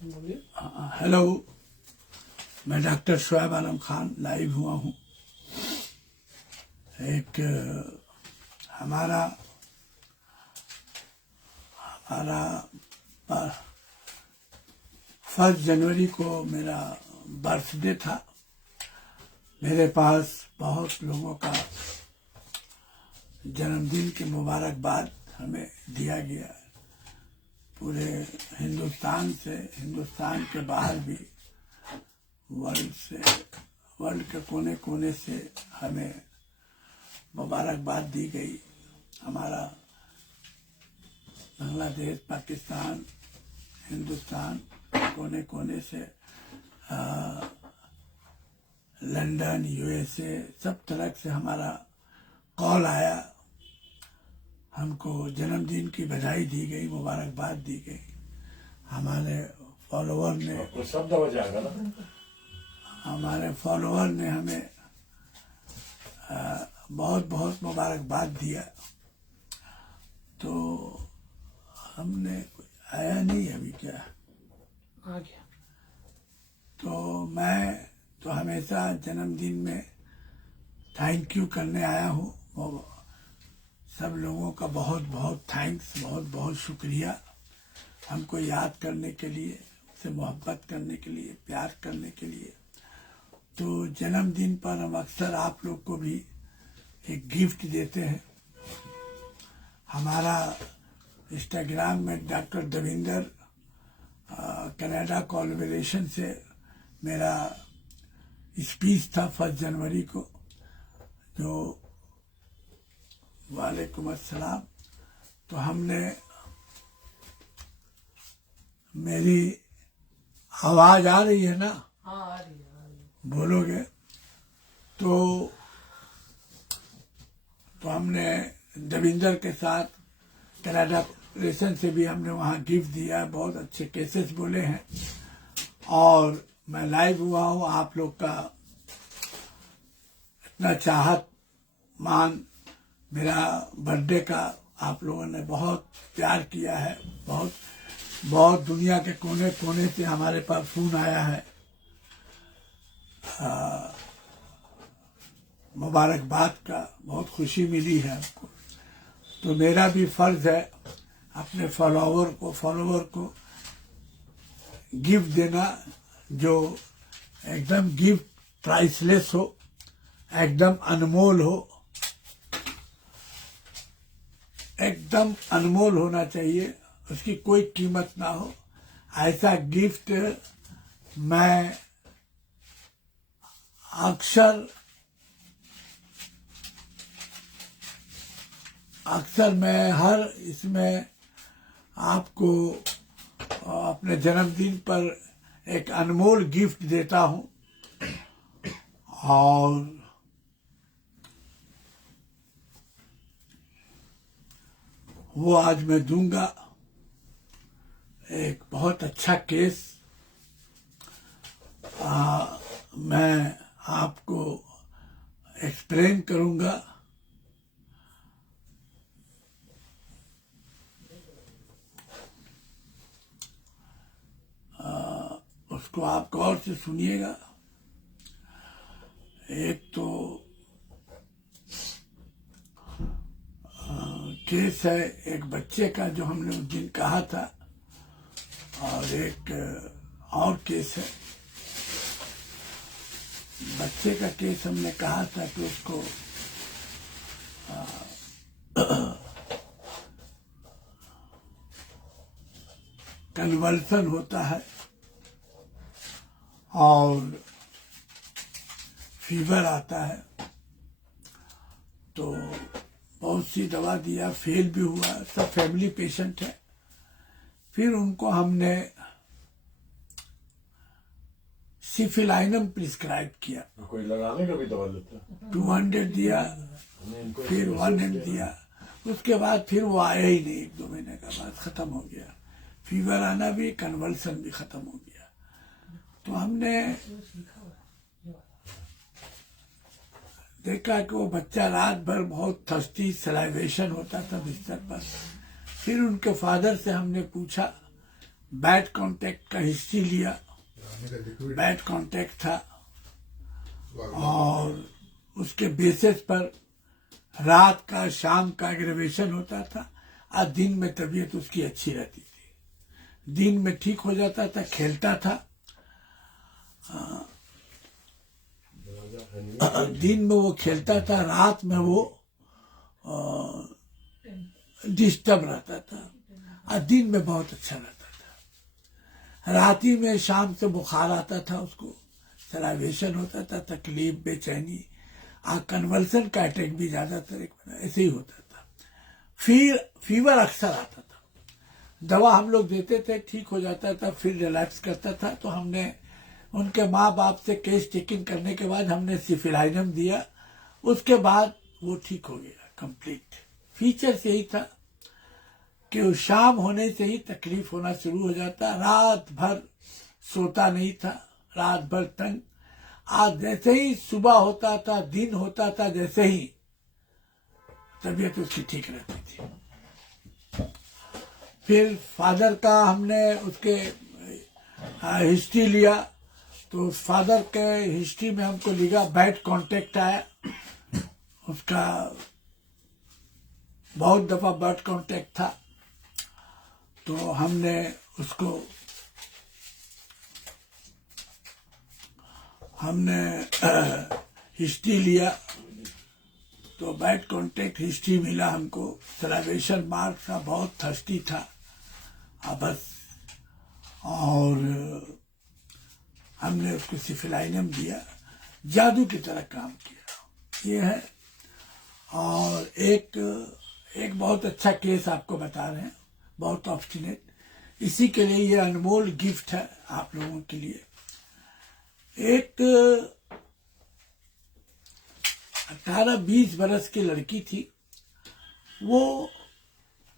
Hello, मैं doctor Shoaib आलम Khan live हुआ हूँ। एक हमारा हमारा 1 जनवरी को मेरा बर्थडे था। मेरे पास बहुत लोगों का जन्मदिन की मुबारकबाद हमें दिया गया। पूरे हिंदुस्तान से, हिंदुस्तान के बाहर भी, वर्ल्ड के कोने कोने से हमें मुबारकबाद दी गई। हमारा बांग्लादेश, पाकिस्तान, हिंदुस्तान कोने कोने से, लंदन, यूएसए, सब तरह से हमारा कॉल आया। हमको जन्मदिन की बधाई दी गई, मुबारकबाद दी गई। हमारे फॉलोअर ने हमें बहुत बहुत मुबारकबाद दिया। तो हमने आया नहीं अभी, क्या आ गया। तो मैं तो हमेशा जन्मदिन में थैंक यू करने आया हूँ। सब लोगों का बहुत बहुत थैंक्स, बहुत बहुत शुक्रिया हमको याद करने के लिए, उससे मोहब्बत करने के लिए, प्यार करने के लिए। तो जन्मदिन पर हम अक्सर आप लोग को भी एक गिफ्ट देते हैं। हमारा इंस्टाग्राम में डॉक्टर देविंदर कनाडा कोलैबोरेशन से मेरा स्पीच था 1 जनवरी को, जो वालेकुम अस्सलाम। तो हमने, मेरी आवाज आ रही है ना? हाँ, आ रही है। बोलोगे तो हमने देविंदर के साथ कनाडा कोलैबोरेशन से भी हमने वहाँ गिफ्ट दिया। बहुत अच्छे केसेस बोले हैं। और मैं लाइव हुआ हूँ। आप लोग का इतना चाहत मान मेरा बर्थडे का आप लोगों ने बहुत प्यार किया है। बहुत बहुत दुनिया के कोने कोने से हमारे पास फोन आया है, मुबारकबाद का। बहुत खुशी मिली है हमको। तो मेरा भी फर्ज है अपने फॉलोअर को गिफ्ट देना, जो एकदम गिफ्ट प्राइसलेस हो, एकदम अनमोल हो, एकदम अनमोल होना चाहिए, उसकी कोई कीमत ना हो। ऐसा गिफ्ट मैं अक्सर मैं हर इसमें आपको अपने जन्मदिन पर एक अनमोल गिफ्ट देता हूं। और वो आज मैं दूंगा। एक बहुत अच्छा केस मैं आपको एक्सप्लेन करूंगा। उसको आप गौर से सुनिएगा। एक तो केस है एक बच्चे का, जो हमने उस दिन कहा था, और एक और केस है। बच्चे का केस हमने कहा था कि उसको कन्वल्सन होता है और फीवर आता है। तो बहुत सी दवा दिया, फेल भी हुआ। सब फैमिली पेशेंट है। फिर उनको हमने सिफिलाइनम प्रिस्क्राइब किया। कोई लगाने का भी दवा लेता है। 200 दिया, फिर 100 दिया। उसके बाद फिर वो आया ही नहीं। 1-2 महीने का बाद खत्म हो गया। फीवर आना भी, कन्वल्सन भी खत्म हो गया। तो हमने देखा कि वो बच्चा रात भर बहुत थर्स्टी, सलाइवेशन होता था बिस्तर पर। फिर उनके फादर से हमने पूछा बैड कांटेक्ट का हिस्ट्री लिया, बैड कांटेक्ट था, और उसके बेसिस पर रात का शाम का एग्रेवेशन होता था, और दिन में तबीयत उसकी अच्छी रहती थी। दिन में ठीक हो जाता था, खेलता था, दिन में वो खेलता था, रात में वो डिस्टर्ब रहता था, और दिन में बहुत अच्छा रहता था। राती में शाम से बुखार आता था, उसको सलाइवेशन होता था, तकलीफ, बेचैनी, कन्वल्सन का अटैक भी ज्यादातर ऐसे ही होता था। फिर फीवर अक्सर आता था, दवा हम लोग देते थे, ठीक हो जाता था, फिर रिलैक्स करता था। तो हमने उनके माँ बाप से केस टेकिंग करने के बाद हमने सिफिलाइनम दिया, उसके बाद वो ठीक हो गया कंप्लीट। फीचर यही था कि वो शाम होने से ही तकलीफ होना शुरू हो जाता, रात भर सोता नहीं था, रात भर तंग। आज जैसे ही सुबह होता था, दिन होता था, जैसे ही तबीयत उसकी ठीक रहती थी। फिर फादर का हमने उसके हिस्ट्री लिया, तो उस फादर के हिस्ट्री में हमको लिखा बैड कांटेक्ट आया, उसका बहुत दफा बैड कांटेक्ट था। तो हमने उसको हिस्ट्री लिया, तो बैड कांटेक्ट हिस्ट्री मिला हमको। सलाइवेशन मार्क था, बहुत थर्स्टी था, बस। और हमने उसको सिफिलाइनम दिया, जादू की तरह काम किया, ये है। और एक बहुत अच्छा केस आपको बता रहे हैं, बहुत ऑब्स्टिनेट, इसी के लिए ये अनमोल गिफ्ट है आप लोगों के लिए। एक 18-20 बरस की लड़की थी, वो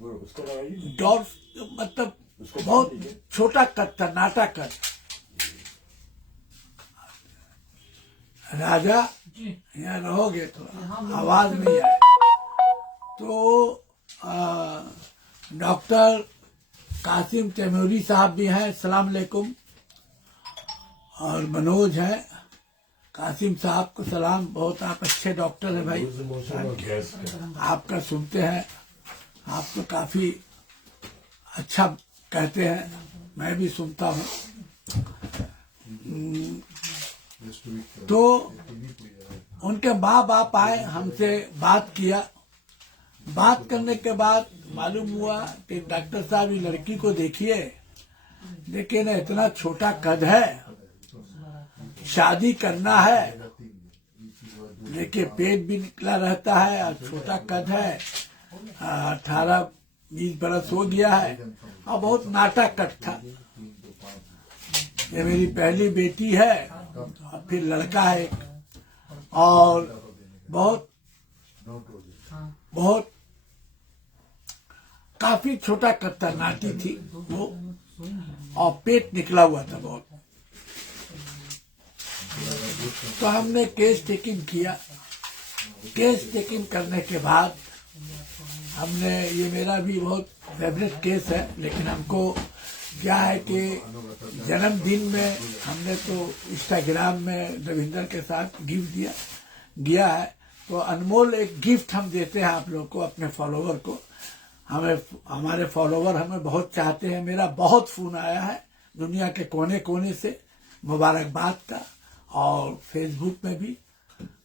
उसको लगाइए, डॉर्फ, मतलब बहुत छोटा कद था, नाटा कद। राजा यहाँ रहोगे तो आवाज नहीं आए। तो डॉक्टर कासिम तैमूरी साहब भी हैं, अस्सलाम वालेकुम, और मनोज है। कासिम साहब को सलाम, बहुत आप अच्छे डॉक्टर है भाई, आपका सुनते हैं, आप तो काफी अच्छा कहते हैं, मैं भी सुनता हूँ। तो उनके माँ बाप आए, हमसे बात किया। बात करने के बाद मालूम हुआ कि डॉक्टर साहब, ये लड़की को देखिए, लेकिन इतना छोटा कद है, शादी करना है, देखिए पेट भी निकला रहता है और छोटा कद है, 18-20 बरस हो गया है, और बहुत नाटा कद था। ये मेरी पहली बेटी है, और फिर लड़का है, और बहुत काफी छोटा कद था, नाटी थी वो, और पेट निकला हुआ था बहुत। तो हमने केस टेकिंग किया। केस टेकिंग करने के बाद हमने, ये मेरा भी बहुत फेवरेट केस है, लेकिन हमको क्या है कि जन्मदिन में हमने तो इंस्टाग्राम में रविंदर के साथ गिफ्ट गया है, तो अनमोल एक गिफ्ट हम देते हैं आप लोग को, अपने फॉलोवर को। हमारे फॉलोवर हमें बहुत चाहते हैं, मेरा बहुत फोन आया है दुनिया के कोने कोने से मुबारकबाद का, और फेसबुक में भी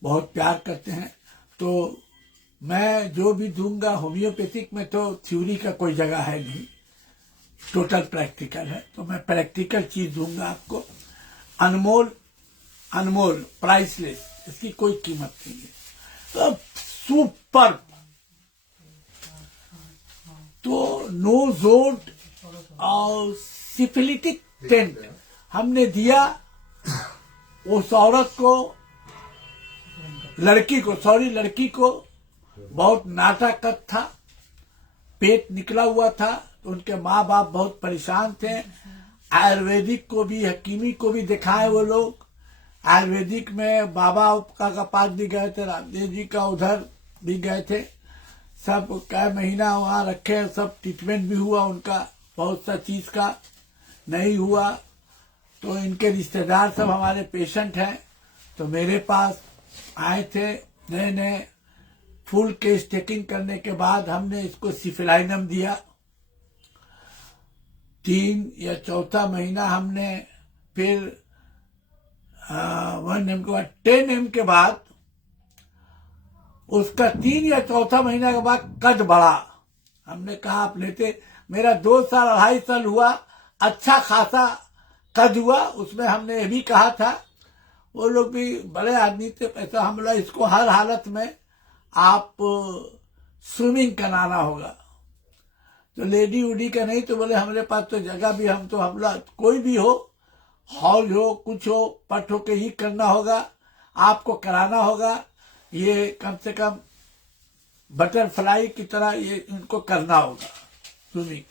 बहुत प्यार करते हैं। तो मैं जो भी दूंगा, होम्योपैथिक में तो थ्योरी का कोई जगह है नहीं, टोटल प्रैक्टिकल है, तो मैं प्रैक्टिकल चीज दूंगा आपको, अनमोल प्राइसलेस, इसकी कोई कीमत नहीं है, तो सुपर। तो नोजोड और सिफिलिटिक टेंट हमने दिया उस औरत को, लड़की को बहुत नाटा कद था, पेट निकला हुआ था, तो उनके माँ बाप बहुत परेशान थे। आयुर्वेदिक को भी, हकीमी को भी दिखाए वो लोग। आयुर्वेदिक में बाबा का पास भी गए थे, रामदेव जी का उधर भी गए थे, सब कई महीना वहां रखे, सब ट्रीटमेंट भी हुआ उनका बहुत सा चीज का। नहीं हुआ तो इनके रिश्तेदार सब हमारे पेशेंट हैं, तो मेरे पास आए थे। नए नए फुल केस टेकिंग करने के बाद हमने इसको सिफिलाइनम दिया। 3 या 4था महीना हमने फिर 1M के बाद 10M के बाद उसका 3 या 4था महीना के बाद कद बढ़ा। हमने कहा आप लेते, मेरा 2 साल 2.5 साल हुआ, अच्छा खासा कद हुआ। उसमें हमने ये भी कहा था, वो लोग भी बड़े आदमी थे, पैसा हम लोग इसको हर हालत में आप स्विमिंग कराना होगा। तो लेडी उडी का नहीं, तो बोले हमारे पास तो जगह भी, हम लोग कोई भी हो, हॉल हो, कुछ हो, पट हो के ही करना होगा, आपको कराना होगा। ये कम से कम बटरफ्लाई की तरह ये इनको करना होगा स्विमिंग।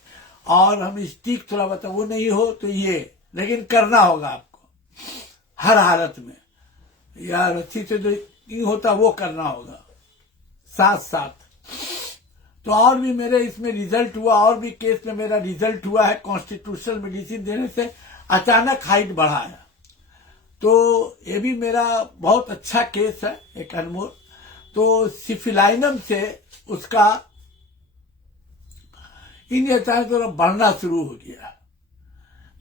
और हम स्टिक थोड़ा बता, वो नहीं हो तो ये, लेकिन करना होगा आपको हर हालत में, या रस्सी से जो नहीं होता वो करना होगा साथ साथ। तो और भी मेरे इसमें रिजल्ट हुआ, और भी केस में मेरा रिजल्ट हुआ है। कॉन्स्टिट्यूशनल मेडिसिन देने से अचानक हाइट बढ़ा है, तो ये भी मेरा बहुत अच्छा केस है, एक अनमोल। तो सिफिलाइनम से उसका इन अचानक थोड़ा बढ़ना शुरू हो गया,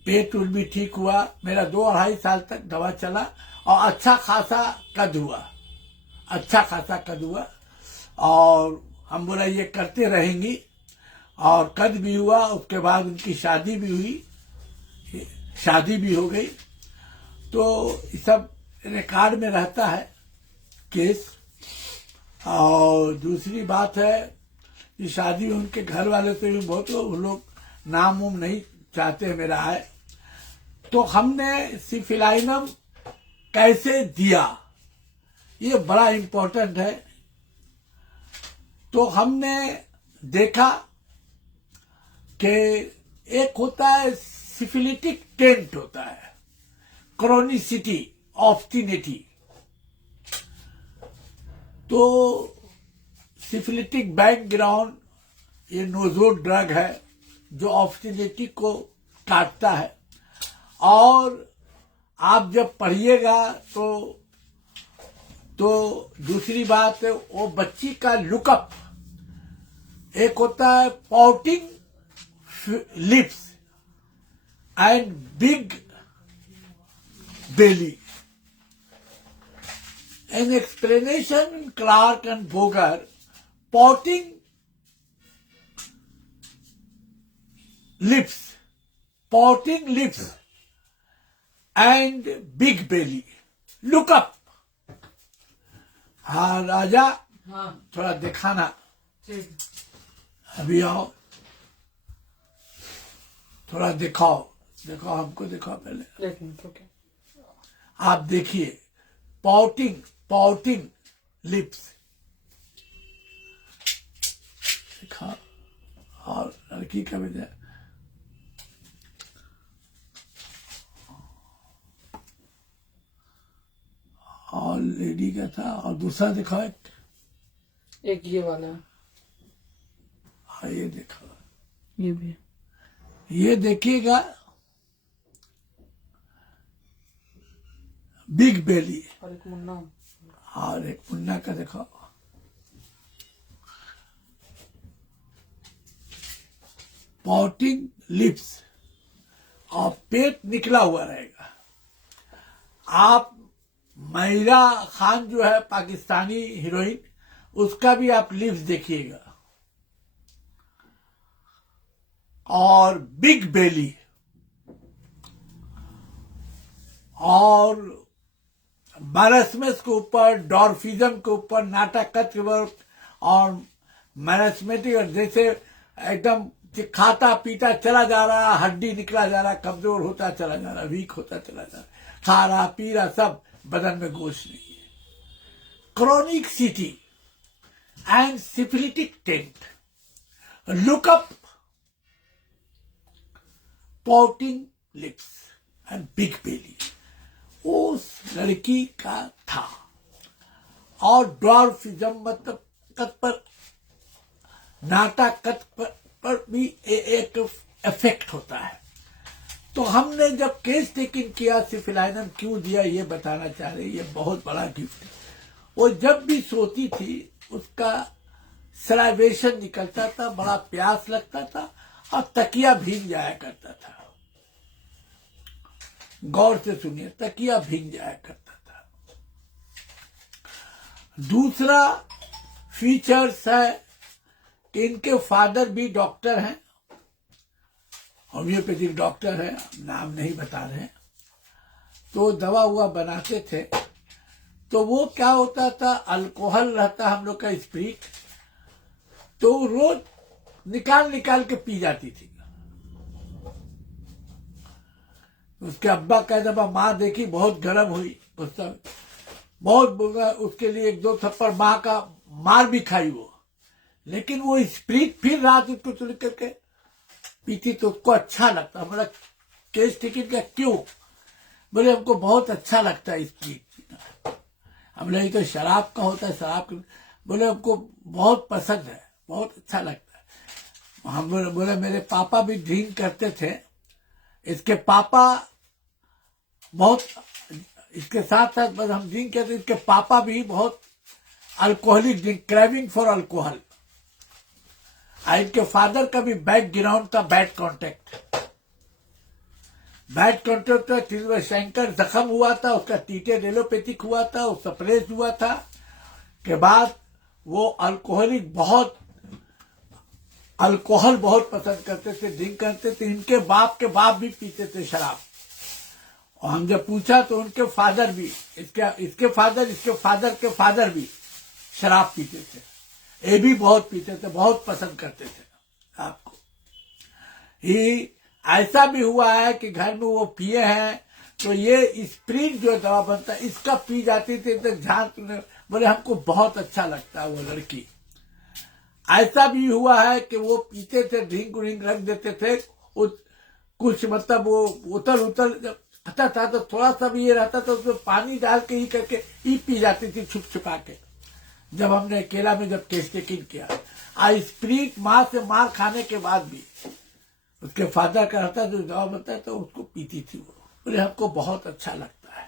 पेट भी ठीक हुआ। मेरा 2-2.5 साल तक दवा चला और अच्छा खासा कद हुआ, अच्छा खासा कद हुआ। और हम बोला ये करते रहेंगी, और कद भी हुआ। उसके बाद उनकी शादी भी हुई, शादी भी हो गई। तो ये सब रिकॉर्ड में रहता है केस। और दूसरी बात है कि शादी उनके घर वाले से भी बहुत, वो लोग नाम उम नहीं चाहते मेरा है। तो हमने सिफिलाइनम कैसे दिया, ये बड़ा इम्पोर्टेंट है। तो हमने देखा कि एक होता है सिफिलिटिक टेंट, होता है क्रोनिसिटी, ऑब्स्टिनिटी। तो सिफिलिटिक बैकग्राउंड ये नोजो ड्रग है जो ऑब्स्टिनिटी को काटता है। और आप जब पढ़िएगा तो दूसरी बात है, वो बच्ची का लुकअप, एक होता है pouting lips and big belly. An explanation in Clark and Boger, pouting lips and big belly. Look up. हाँ राजा, हाँ थोड़ा दिखाना, ठीक। अभी आओ, थोड़ा दिखाओ, दिखाओ हमको, दिखाओ पहले। एक मिनट, ओके। आप देखिए, पाउटिंग लिप्स दिखा, और लड़की का भी दे। और लेडी का था, और दूसरा दिखाओ, एक ये वाला है, हाँ ये दिखाओ, ये भी। ये देखिएगा, बिग बेली। और एक मुन्ना। और एक मुन्ना का दिखाओ, पाउटिंग लिप्स, और पेट निकला हुआ रहेगा। आप माहिरा खान जो है पाकिस्तानी हीरोइन, उसका भी आप लिप्स देखिएगा। और बिग बेली, और मैरस्मस के ऊपर, डॉर्फिज्म के ऊपर, नाटकत के ऊपर, और मैरस्मेटिक, जैसे एकदम खाता पीता चला जा रहा, हड्डी निकला जा रहा, कमजोर होता चला जा रहा, वीक होता चला जा रहा, खा रहा पी रहा, सब बदन में गोश्त नहीं है। Chronicity and syphilitic taint, look up, pouting lips and big belly, उस लड़की का था। और डॉर्फिज्म मतलब कत पर, नाटा कत पर भी एक इफेक्ट होता है। तो हमने जब केस टेकिंग किया, सिफिलाइनम क्यों दिया ये बताना चाह रहे, ये बहुत बड़ा गिफ्ट है। वो जब भी सोती थी उसका सलाइवेशन निकलता था, बड़ा प्यास लगता था और तकिया भीग जाया करता था। गौर से सुनिए, तकिया भीग जाया करता था। दूसरा फीचर्स है कि इनके फादर भी डॉक्टर हैं, होम्योपैथिक डॉक्टर है, नाम नहीं बता रहे। तो दवा हुआ बनाते थे, तो वो क्या होता था, अल्कोहल रहता हम लोग का स्प्रिट, तो रोज निकाल निकाल के पी जाती थी। उसके अब्बा कह दबा माँ देखी बहुत गर्म हुई, उस समय बहुत बुरा, उसके लिए 1-2 थप्पड़ माँ का मार भी खाई वो, लेकिन वो स्प्रिट फिर रात उसको चुन करके पीती तो उसको अच्छा लगता। हमारा केस टिकट का क्यों, बोले हमको बहुत अच्छा लगता है स्प्रिट पीना। हम लोग तो शराब का होता है, शराब बोले हमको बहुत पसंद है, बहुत अच्छा लगता है। हम बोले मेरे पापा भी ड्रिंक करते थे, इसके पापा बहुत, इसके साथ साथ बस हम ड्रिंक करते, इसके पापा भी बहुत alcoholic drink, craving for alcohol. इनके फादर का भी बैकग्राउंड था bad contact. Bad contact Shankar जख्म हुआ था, उसका टीटेड एलोपैथिक हुआ था, वो सप्रेस हुआ था। के बाद वो अल्कोहलिक बहुत, अल्कोहल बहुत पसंद करते थे, ड्रिंक करते थे। इनके बाप के बाप भी पीते थे शराब। और हम जब पूछा तो उनके फादर भी, इसके फादर, इसके फादर के फादर भी शराब पीते थे। ये भी बहुत पीते थे, बहुत पसंद करते थे आपको। ये ऐसा भी हुआ है कि घर में वो पिए हैं तो ये स्प्रिट जो दवा बनता है इसका पी जाती थी, तो झांक बोले हमको बहुत अच्छा लगता है वो लड़की। ऐसा भी हुआ है कि वो पीते थे, ड्रिंक व्रिंक रख देते थे, कुछ मतलब वो उतल जब आता था तो थोड़ा सा भी ये रहता था, उसमें पानी डाल के ही करके ही पी जाती थी छुप छुपा के। जब हमने अकेला में जब केस टेकिंग किया, स्प्रिट माँ से मार खाने के बाद भी उसके फादर का रहता जो दवा बनता है तो उसको पीती थी वो, बोले हमको बहुत अच्छा लगता है।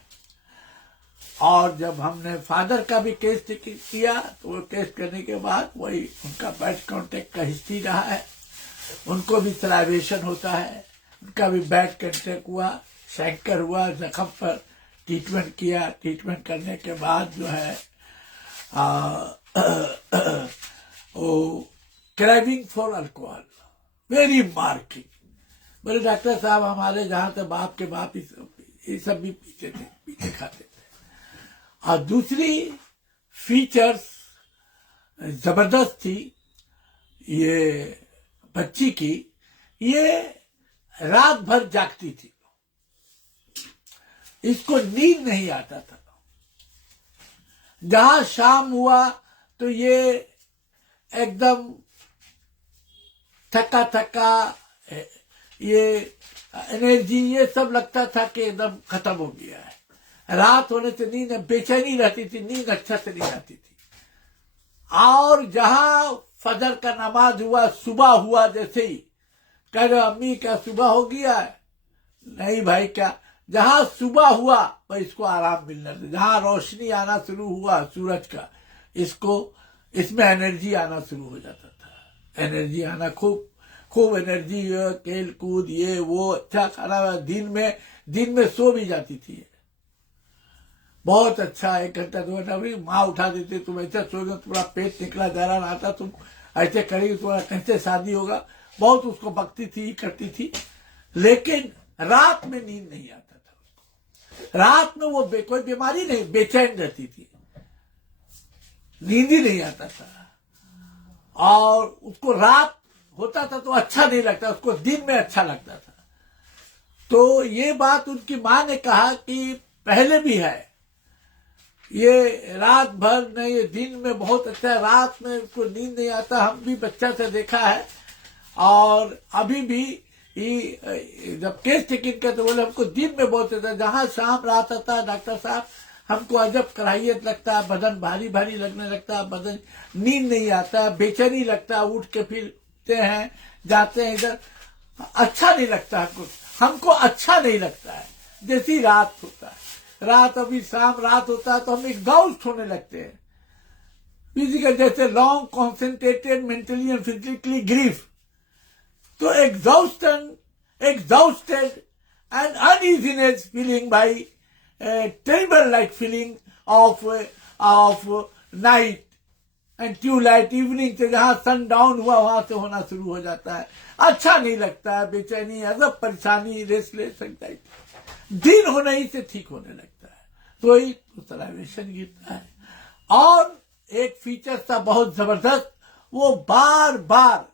और जब हमने फादर का भी केस किया तो वो टेस्ट करने के बाद वही उनका बैड कॉन्टेक्ट का हिस्ट्री रहा है, उनको भी सलाइवेशन होता है, उनका भी बैड कॉन्टेक्ट हुआ, शंकर हुआ, जख्म पर ट्रीटमेंट किया। ट्रीटमेंट करने के बाद जो है वो craving for alcohol very marking. बोले डॉक्टर साहब हमारे जहां से बाप के बाप ये सब भी पीते थे, पीते खाते थे। और दूसरी फीचर्स जबरदस्त थी ये बच्ची की, ये रात भर जागती थी, इसको नींद नहीं आता था। जहां शाम हुआ तो ये एकदम थका थका, ये एनर्जी ये सब लगता था कि एकदम खत्म हो गया है। रात होने से नींद बेचैनी रहती थी, नींद अच्छा से नहीं आती थी। और जहां फजर का नमाज हुआ, सुबह हुआ, जैसे ही कह रहे अम्मी क्या सुबह हो गया है, नहीं भाई क्या, जहां सुबह हुआ वह इसको आराम मिलना था। जहां रोशनी आना शुरू हुआ सूरज का, इसमें एनर्जी आना शुरू हो जाता था। एनर्जी आना, खूब एनर्जी, खेल कूद ये वो, अच्छा खाना, दिन में सो भी जाती थी बहुत अच्छा। 1 घंटा 2 घंटा माँ उठा देती, तुम ऐसे सोएगा तुम्हारा पेट निकला जा रहा आता, तुम ऐसे करेगी तुम्हारा कैसे शादी होगा। बहुत उसको बकती थी, करती थी, लेकिन रात में नींद नहीं आता था उसको। रात में वो कोई बीमारी नहीं, बेचैन रहती थी, नींद ही नहीं आता था। और उसको रात होता था तो अच्छा नहीं लगता, उसको दिन में अच्छा लगता था। तो ये बात उनकी माँ ने कहा कि पहले भी है, ये रात भर नहीं, ये दिन में बहुत अच्छा है, रात में उसको नींद नहीं आता। हम भी बच्चा से देखा है, और अभी भी जब केस टेकिंग करते बोले हमको दिन में बहुत अच्छा, जहां शाम रात आता डॉक्टर साहब हमको अजब कराहियत लगता है, बदन भारी भारी लगने लगता है, बदन नींद नहीं आता, बेचैनी लगता है, उठ के फिरते हैं, जाते हैं इधर, अच्छा नहीं लगता हमको। हमको अच्छा नहीं लगता है। जैसी रात होता है, रात अभी शाम रात होता है तो हम एग्जॉस्ट होने लगते हैं फिजिकल, जैसे long concentrated mentally and physically grief, तो exhausted and uneasiness feeling by a terrible like feeling of night and twilight evening से जहां सन डाउन हुआ वहां से होना शुरू हो जाता है। अच्छा नहीं लगता है, बेचैनी, अजब परेशानी, रेस्टलेस एंजाइटी, दिन होने ही से ठीक होने लगता है, तो ही सलाइवेशन गिरता है। और एक फीचर था बहुत जबरदस्त, वो बार बार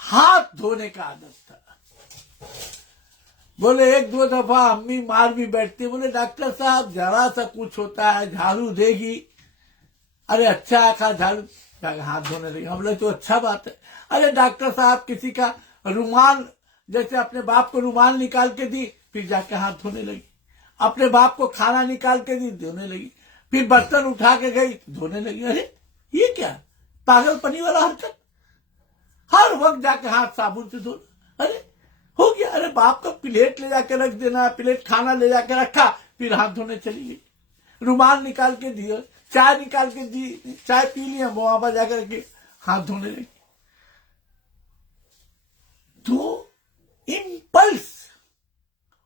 हाथ धोने का आदत था। बोले एक दो दफा अम्मी मार भी बैठती, बोले डॉक्टर साहब जरा सा कुछ होता है झाड़ू देगी, अरे अच्छा आखा झाड़ू, हाथ धोने लगी। हम लोग तो अच्छा बात है। अरे डॉक्टर साहब किसी का रुमाल, जैसे अपने बाप को रुमाल निकाल के दी, फिर जाके हाथ धोने लगी, अपने बाप को खाना निकाल के दी, धोने लगी, फिर बर्तन उठा के गई, धोने लगी। अरे ये क्या पागलपनी वाला हरकत, हर वक्त जाके हाथ साबुन से धोना, अरे हो गया। अरे बाप का प्लेट ले जाके रख देना, प्लेट खाना ले जाके रखा, फिर हाथ धोने चली गई, रुमाल निकाल के दिया, चाय निकाल के दी, चाय पी लिया, वहां पर जाकर के हाथ धोने लगी। तो impulse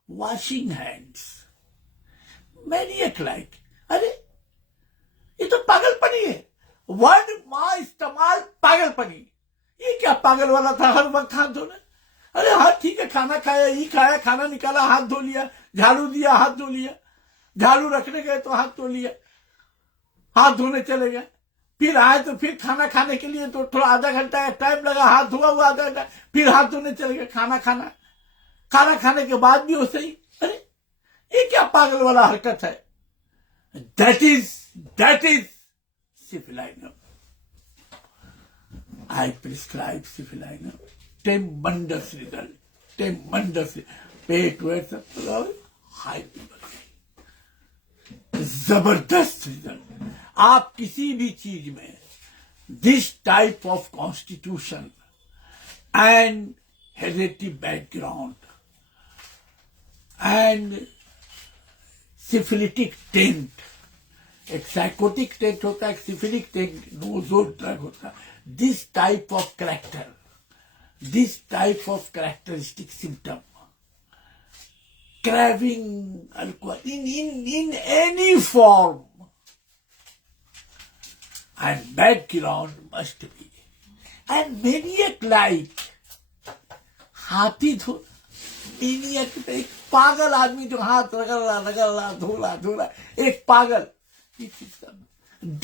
washing hands, maniac like, अरे ये तो पागलपनी है। वर्ड मां इस्तेमाल पागलपनी, ये क्या पागल वाला था हर वक्त हाथ धोना। अरे हाँ ठीक है, खाना खाया, ही खाया, खाना निकाला, हाथ धो लिया, झाड़ू दिया, हाथ धो लिया, झाड़ू रखने गए तो हाथ धो लिया, हाथ धोने चले गए, फिर आए तो फिर खाना खाने के लिए तो थोड़ा आधा घंटा का टाइम लगा, हाथ धोआ हुआ आधा घंटा, फिर हाथ धोने चले गए, खाना खाने के बाद भी वैसे ही। अरे ये क्या पागल वाला हरकत है। That is syphilinum. I prescribe syphilinum, tremendous result, tremendous, पेट वेट सब हाई फीवर, जबरदस्त रिजल्ट। आप किसी भी चीज में this type of constitution and hereditary background and syphilitic taint, एक साइकोटिक टेंट होता है, एक सिफिलिक टेंट नोजो ड्रग होता है। This type of character, this type of characteristic symptom, craving alcohol in any form, and background must be, and maniac like, हाथी धो, maniac, एक पागल आदमी जो हाथ रगड़ धोला, एक पागल,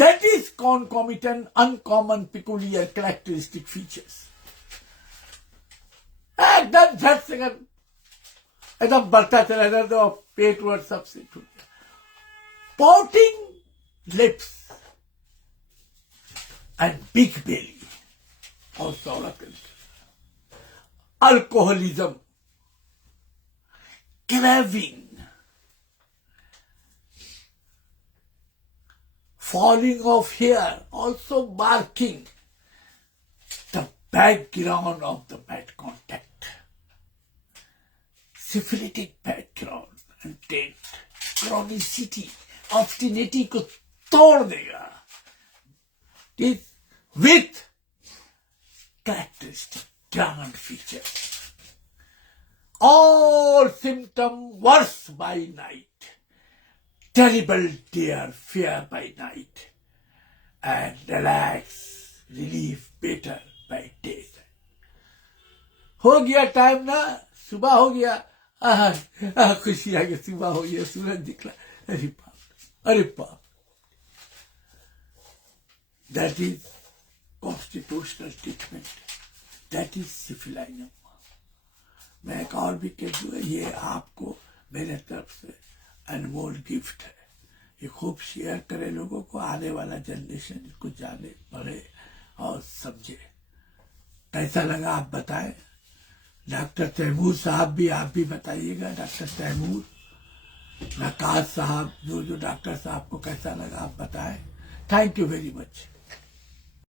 that is concomitant, uncommon, peculiar characteristic features. एकदम झट से एकदम बढ़ता चला जाता, तो पेट वर्ट सबसे टूट गया। Pouting lips and big belly, और सौरत, alcoholism, craving, falling of hair, also barking, the background of the bad contact, syphilitic background and taint, chronicity, obstinity को तोड़ देगा, this with characteristic grand features, all symptom worse by night, terrible dear fear by night, and relax relief better by day. हो गया time ना, सुबह हो गया, खुशी आ गई, सुबह हो गया, सूरज दिखला, अरे बाप, that is constitutional treatment, that is सिफिलाइनम। मैं एक और भी कह दूँ, ये आपको मेरे तरफ से अनमोल गिफ्ट है, ये खूब शेयर करे लोगों को, आने वाला जनरेशन इसको जाने, पढ़े और समझे। कैसा लगा आप बताएं। डॉक्टर तैमूर साहब भी, आप भी बताइएगा, डॉक्टर तैमूर, नकाज साहब, जो डॉक्टर साहब को कैसा लगा आप बताएं। Thank you very much.